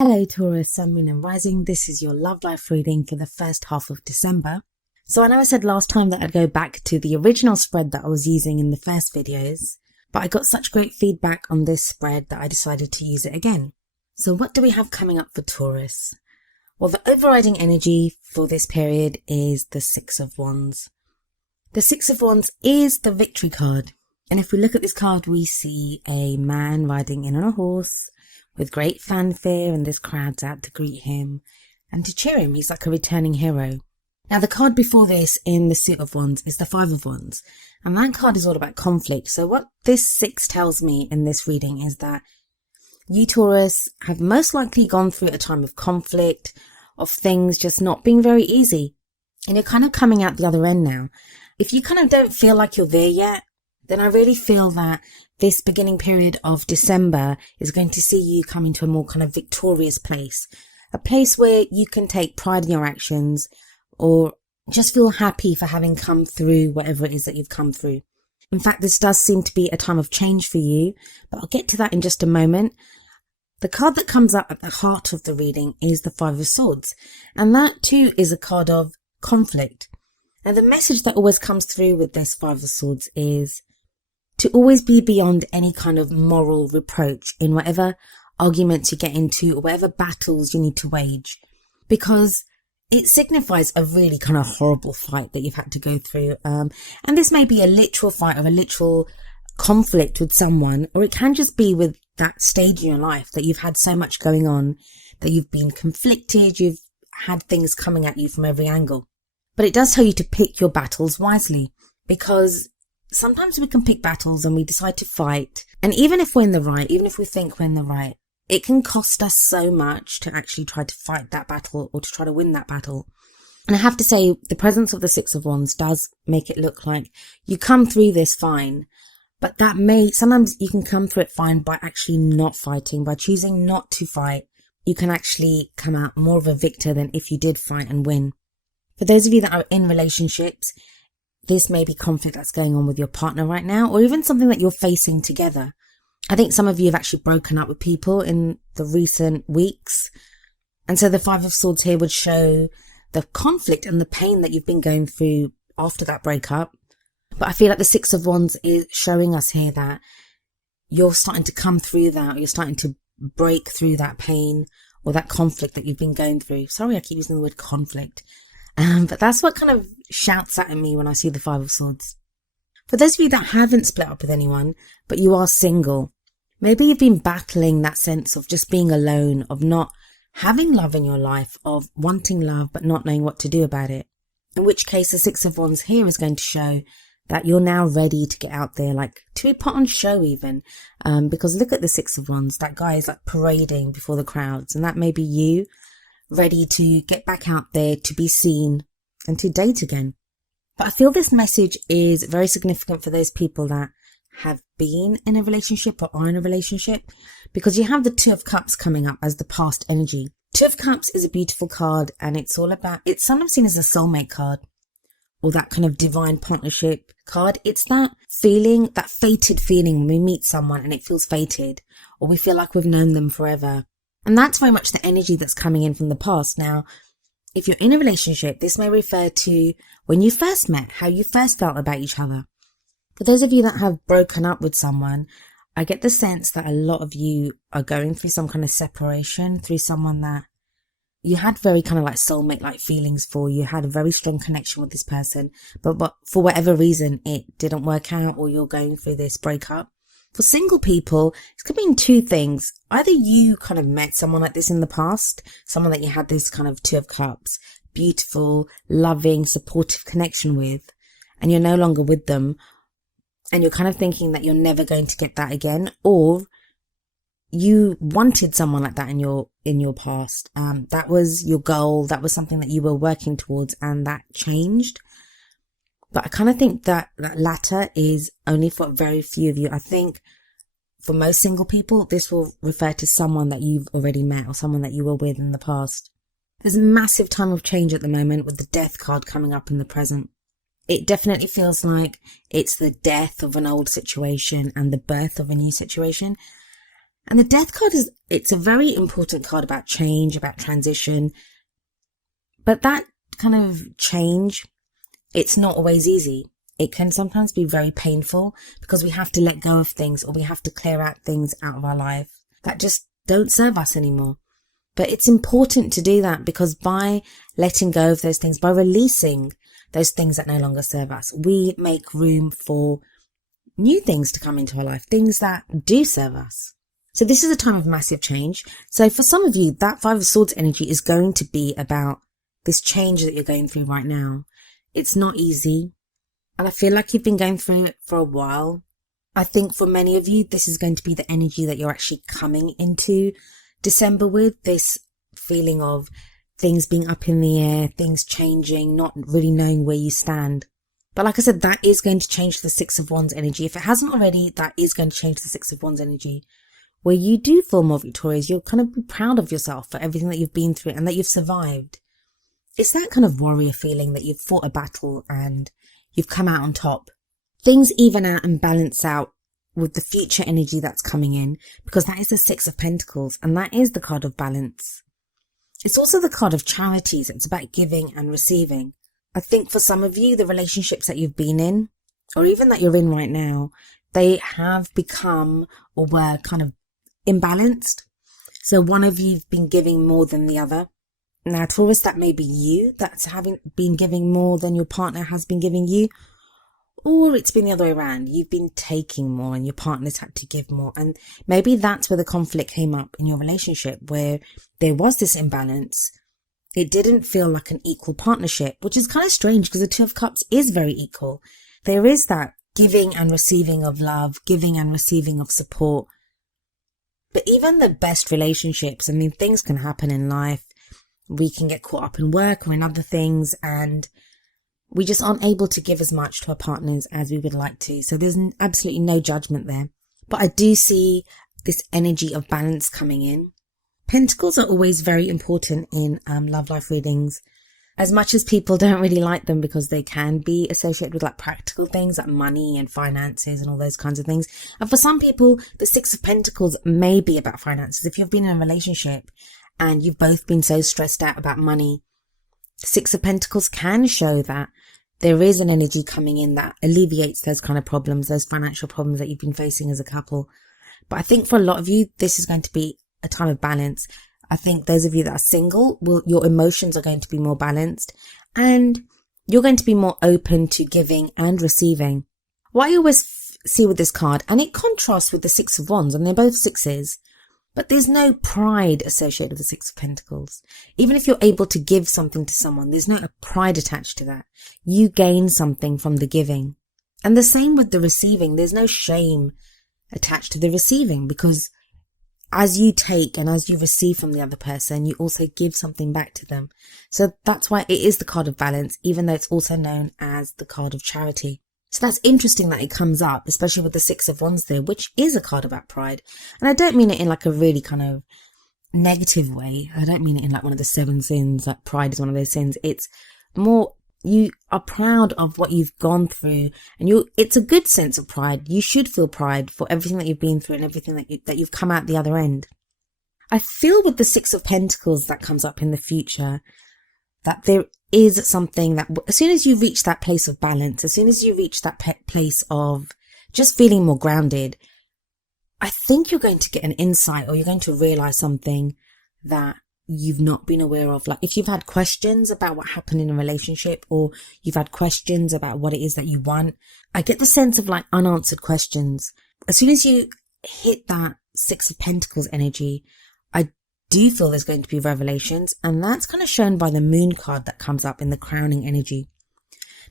Hello Taurus, Sun, Moon and Rising. This is your love life reading for the first half of December. So I know I said last time that I'd go back to the original spread that I was using in the first videos, but I got such great feedback on this spread that I decided to use it again. So what do we have coming up for Taurus? Well, the overriding energy for this period is the Six of Wands. The Six of Wands is the victory card. And if we look at this card, we see a man riding in on a horse with great fanfare, and this crowd's out to greet him and to cheer him. He's like a returning hero. Now, the card before this in the Suit of Wands is the Five of Wands, and that card is all about conflict. So what this six tells me in this reading is that you, Taurus, have most likely gone through a time of conflict, of things just not being very easy, and you're kind of coming out the other end now. If you kind of don't feel like you're there yet, then I really feel that this beginning period of December is going to see you come into a more kind of victorious place. A place where you can take pride in your actions or just feel happy for having come through whatever it is that you've come through. In fact, this does seem to be a time of change for you, but I'll get to that in just a moment. The card that comes up at the heart of the reading is the Five of Swords, and that too is a card of conflict. And the message that always comes through with this Five of Swords is to always be beyond any kind of moral reproach in whatever arguments you get into or whatever battles you need to wage, because it signifies a really kind of horrible fight that you've had to go through. And this may be a literal fight or a literal conflict with someone, or it can just be with that stage in your life that you've had so much going on, that you've been conflicted, you've had things coming at you from every angle. But it does tell you to pick your battles wisely, because sometimes we can pick battles and we decide to fight. And even if we're in the right, even if we think we're in the right, it can cost us so much to actually try to fight that battle or to try to win that battle. And I have to say, the presence of the Six of Wands does make it look like you come through this fine. But sometimes you can come through it fine by actually not fighting, by choosing not to fight. You can actually come out more of a victor than if you did fight and win. For those of you that are in relationships, this may be conflict that's going on with your partner right now, or even something that you're facing together. I think some of you have actually broken up with people in the recent weeks. And so the Five of Swords here would show the conflict and the pain that you've been going through after that breakup. But I feel like the Six of Wands is showing us here that you're starting to come through that, or you're starting to break through that pain or that conflict that you've been going through. Sorry, I keep using the word conflict. But that's what kind of shouts at me when I see the Five of Swords. For those of you that haven't split up with anyone, but you are single, maybe you've been battling that sense of just being alone, of not having love in your life, of wanting love but not knowing what to do about it. In which case the Six of Wands here is going to show that you're now ready to get out there, like to be put on show even. Because look at the Six of Wands, that guy is like parading before the crowds, and that may be you, ready to get back out there, to be seen and to date again. But I feel this message is very significant for those people that have been in a relationship or are in a relationship, because you have the Two of Cups coming up as the past energy. Two of Cups is a beautiful card, and it's sometimes seen as a soulmate card or that kind of divine partnership card. It's that feeling, that fated feeling when we meet someone and it feels fated, or we feel like we've known them forever. And that's very much the energy that's coming in from the past. Now, if you're in a relationship, this may refer to when you first met, how you first felt about each other. For those of you that have broken up with someone, I get the sense that a lot of you are going through some kind of separation, through someone that you had very kind of like soulmate-like feelings for. You had a very strong connection with this person, but for whatever reason, it didn't work out, or you're going through this breakup. For single people, it could mean two things. Either you kind of met someone like this in the past, someone that you had this kind of Two of Cups, beautiful, loving, supportive connection with, and you're no longer with them, and you're kind of thinking that you're never going to get that again, or you wanted someone like that in your past. That was your goal. That was something that you were working towards, and that changed. But I kind of think that latter is only for very few of you. I think for most single people, this will refer to someone that you've already met or someone that you were with in the past. There's a massive time of change at the moment with the Death card coming up in the present. It definitely feels like it's the death of an old situation and the birth of a new situation. And the Death card it's a very important card about change, about transition. But that kind of change, it's not always easy. It can sometimes be very painful because we have to let go of things, or we have to clear out things out of our life that just don't serve us anymore. But it's important to do that, because by letting go of those things, by releasing those things that no longer serve us, we make room for new things to come into our life, things that do serve us. So this is a time of massive change. So for some of you, that Five of Swords energy is going to be about this change that you're going through right now. It's not easy. And I feel like you've been going through it for a while. I think for many of you, this is going to be the energy that you're actually coming into December with, this feeling of things being up in the air, things changing, not really knowing where you stand. But like I said, that is going to change the Six of Wands energy. If it hasn't already, that is going to change the Six of Wands energy, where you do feel more victorious. You'll kind of be proud of yourself for everything that you've been through and that you've survived. It's that kind of warrior feeling that you've fought a battle and you've come out on top. Things even out and balance out with the future energy that's coming in, because that is the Six of Pentacles, and that is the card of balance. It's also the card of charities. It's about giving and receiving. I think for some of you, the relationships that you've been in, or even that you're in right now, they have become or were kind of imbalanced. So one of you've been giving more than the other. Now, Taurus, that may be you that's been giving more than your partner has been giving you. Or it's been the other way around. You've been taking more and your partner's had to give more. And maybe that's where the conflict came up in your relationship, where there was this imbalance. It didn't feel like an equal partnership, which is kind of strange because the Two of Cups is very equal. There is that giving and receiving of love, giving and receiving of support. But even the best relationships, I mean, things can happen in life. We can get caught up in work or in other things, and we just aren't able to give as much to our partners as we would like to. So there's absolutely no judgment there. But I do see this energy of balance coming in. Pentacles are always very important in love life readings. As much as people don't really like them because they can be associated with like practical things like money and finances and all those kinds of things. And for some people, the Six of Pentacles may be about finances. If you've been in a relationship and you've both been so stressed out about money, Six of Pentacles can show that there is an energy coming in that alleviates those kind of problems, those financial problems that you've been facing as a couple. But I think for a lot of you, this is going to be a time of balance. I think those of you that are single, your emotions are going to be more balanced and you're going to be more open to giving and receiving. What I always see with this card, and it contrasts with the Six of Wands, and they're both sixes, but there's no pride associated with the Six of Pentacles. Even if you're able to give something to someone, there's no pride attached to that. You gain something from the giving. And the same with the receiving. There's no shame attached to the receiving, because as you take and as you receive from the other person, you also give something back to them. So that's why it is the card of balance, even though it's also known as the card of charity. So that's interesting that it comes up, especially with the Six of Wands there, which is a card about pride. And I don't mean it in like a really kind of negative way. I don't mean it in like one of the seven sins, like pride is one of those sins. It's more, you are proud of what you've gone through, and it's a good sense of pride. You should feel pride for everything that you've been through and everything that you've come out the other end. I feel with the Six of Pentacles that comes up in the future, that there is something that as soon as you reach that place of balance, as soon as you reach that place of just feeling more grounded, I think you're going to get an insight, or you're going to realize something that you've not been aware of. Like if you've had questions about what happened in a relationship, or you've had questions about what it is that you want, I get the sense of like unanswered questions. As soon as you hit that Six of Pentacles energy, I do feel there's going to be revelations, and that's kind of shown by the Moon card that comes up in the crowning energy.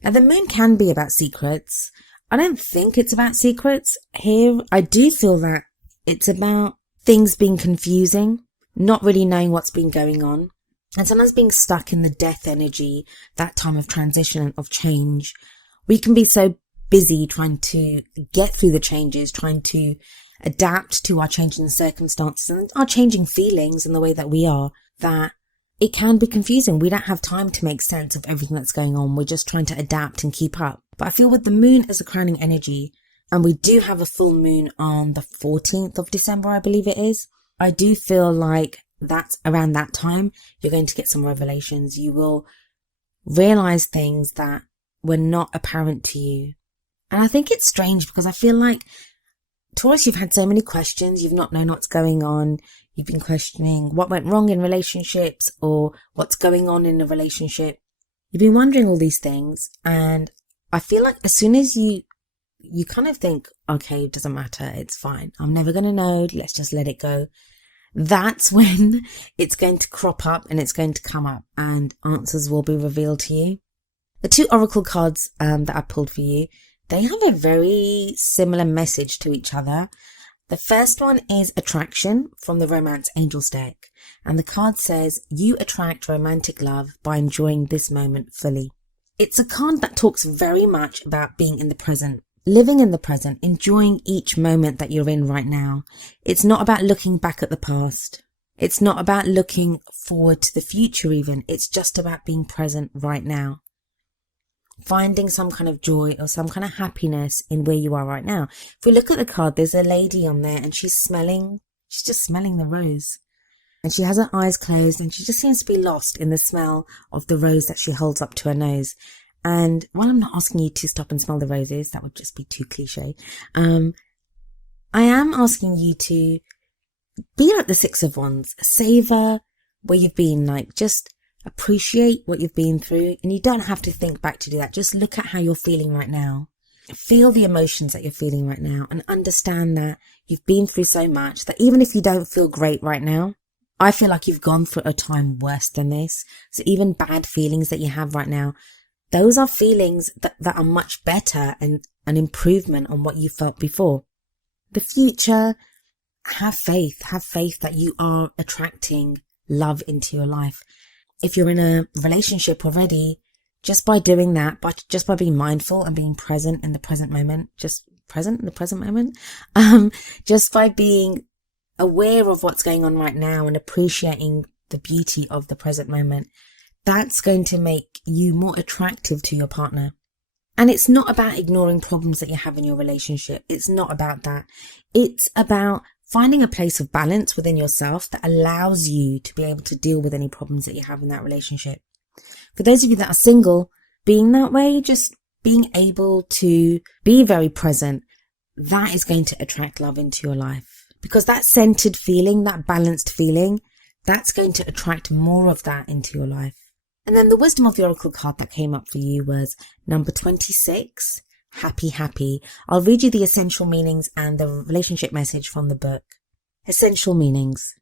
Now the Moon can be about secrets. I don't think it's about secrets here. I do feel that it's about things being confusing, not really knowing what's been going on, and sometimes being stuck in the death energy, that time of transition and of change. We can be so busy trying to get through the changes, trying to adapt to our changing circumstances and our changing feelings and the way that we are, that it can be confusing. We don't have time to make sense of everything that's going on. We're just trying to adapt and keep up. But I feel with the Moon as a crowning energy, And we do have a full moon on the 14th of December, I believe it is. I do feel like that's around that time, you're going to get some revelations. You will realize things that were not apparent to you. And I think it's strange because I feel like, Taurus, you've had so many questions. You've not known what's going on. You've been questioning what went wrong in relationships or what's going on in a relationship. You've been wondering all these things. And I feel like as soon as you kind of think, okay, it doesn't matter. It's fine. I'm never going to know. Let's just let it go. That's when it's going to crop up and it's going to come up and answers will be revealed to you. The two oracle cards that I pulled for you, they have a very similar message to each other. The first one is attraction from the Romance Angels deck. And the card says, you attract romantic love by enjoying this moment fully. It's a card that talks very much about being in the present, living in the present, enjoying each moment that you're in right now. It's not about looking back at the past. It's not about looking forward to the future even. It's just about being present right now. Finding some kind of joy or some kind of happiness in where you are right now. If we look at the card, there's a lady on there and she's just smelling the rose. And she has her eyes closed and she just seems to be lost in the smell of the rose that she holds up to her nose. And while I'm not asking you to stop and smell the roses, that would just be too cliche. I am asking you to be like the Six of Wands. Savor where you've been, like just appreciate what you've been through, and you don't have to think back to do that. Just look at how you're feeling right now. Feel the emotions that you're feeling right now and understand that you've been through so much that even if you don't feel great right now, I feel like you've gone through a time worse than this. So even bad feelings that you have right now, those are feelings that are much better and an improvement on what you felt before. The future, have faith that you are attracting love into your life. If you're in a relationship already, just by doing that, just by being mindful and being present in the present moment, just by being aware of what's going on right now and appreciating the beauty of the present moment, that's going to make you more attractive to your partner. And it's not about ignoring problems that you have in your relationship. It's not about that. It's about finding a place of balance within yourself that allows you to be able to deal with any problems that you have in that relationship. For those of you that are single, being that way, just being able to be very present, that is going to attract love into your life. Because that centered feeling, that balanced feeling, that's going to attract more of that into your life. And then the Wisdom of the Oracle card that came up for you was number 26, Happy, Happy. I'll read you the essential meanings and the relationship message from the book. Essential meanings: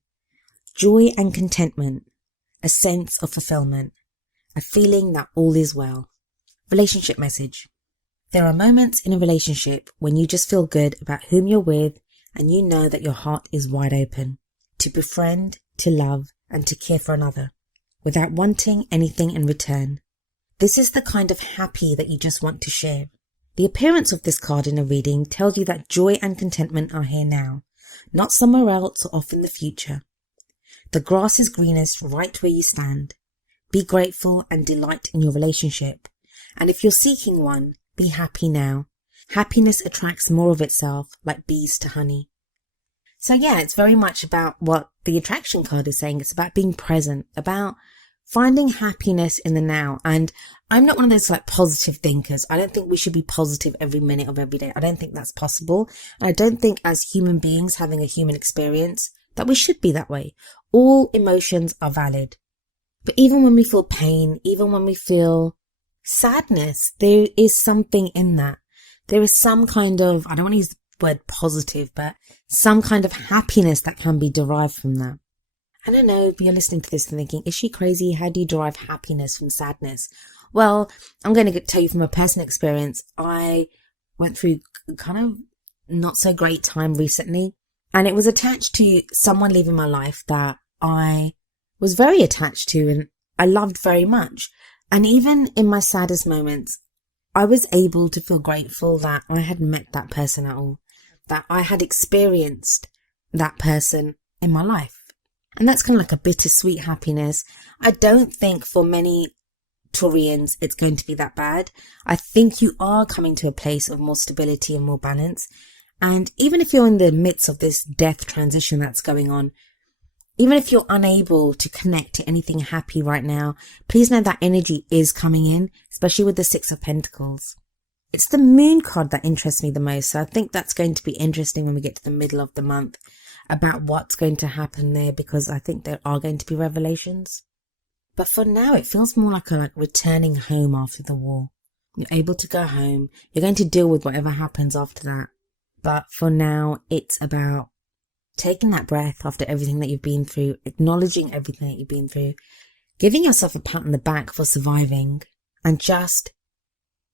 joy and contentment, a sense of fulfillment, a feeling that all is well. Relationship message: there are moments in a relationship when you just feel good about whom you're with and you know that your heart is wide open to befriend, to love, and to care for another without wanting anything in return. This is the kind of happy that you just want to share. The appearance of this card in a reading tells you that joy and contentment are here now, not somewhere else or off in the future. The grass is greenest right where you stand. Be grateful and delight in your relationship. And if you're seeking one, be happy now. Happiness attracts more of itself, like bees to honey. So yeah, it's very much about what the attraction card is saying. It's about being present, about finding happiness in the now. And I'm not one of those like positive thinkers. I don't think we should be positive every minute of every day. I don't think that's possible. And I don't think as human beings having a human experience that we should be that way. All emotions are valid. But even when we feel pain, even when we feel sadness, there is something in that. There is some kind of, I don't want to use the word positive, but some kind of happiness that can be derived from that. I don't know, but you're listening to this and thinking, is she crazy? How do you derive happiness from sadness? Well, I'm going to tell you from a personal experience. I went through kind of not so great time recently, and it was attached to someone leaving my life that I was very attached to and I loved very much. And even in my saddest moments, I was able to feel grateful that I had met that person at all, that I had experienced that person in my life. And that's kind of like a bittersweet happiness. I don't think for many Taurians, it's going to be that bad. I think you are coming to a place of more stability and more balance. And even if you're in the midst of this death transition that's going on, even if you're unable to connect to anything happy right now, please know that energy is coming in, especially with the Six of Pentacles. It's the Moon card that interests me the most. So I think that's going to be interesting when we get to the middle of the month about what's going to happen there, because I think there are going to be revelations. But for now, it feels more like a returning home after the war. You're able to go home. You're going to deal with whatever happens after that. But for now, it's about taking that breath after everything that you've been through, acknowledging everything that you've been through, giving yourself a pat on the back for surviving, and just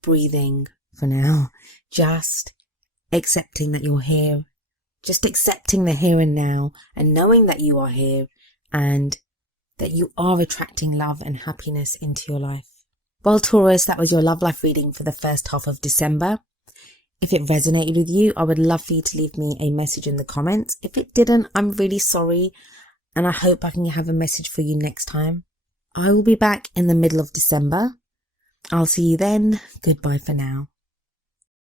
breathing for now. Just accepting that you're here. Just accepting the here and now, and knowing that you are here and that you are attracting love and happiness into your life. Well, Taurus, that was your love life reading for the first half of December. If it resonated with you, I would love for you to leave me a message in the comments. If it didn't, I'm really sorry, and I hope I can have a message for you next time. I will be back in the middle of December. I'll see you then. Goodbye for now.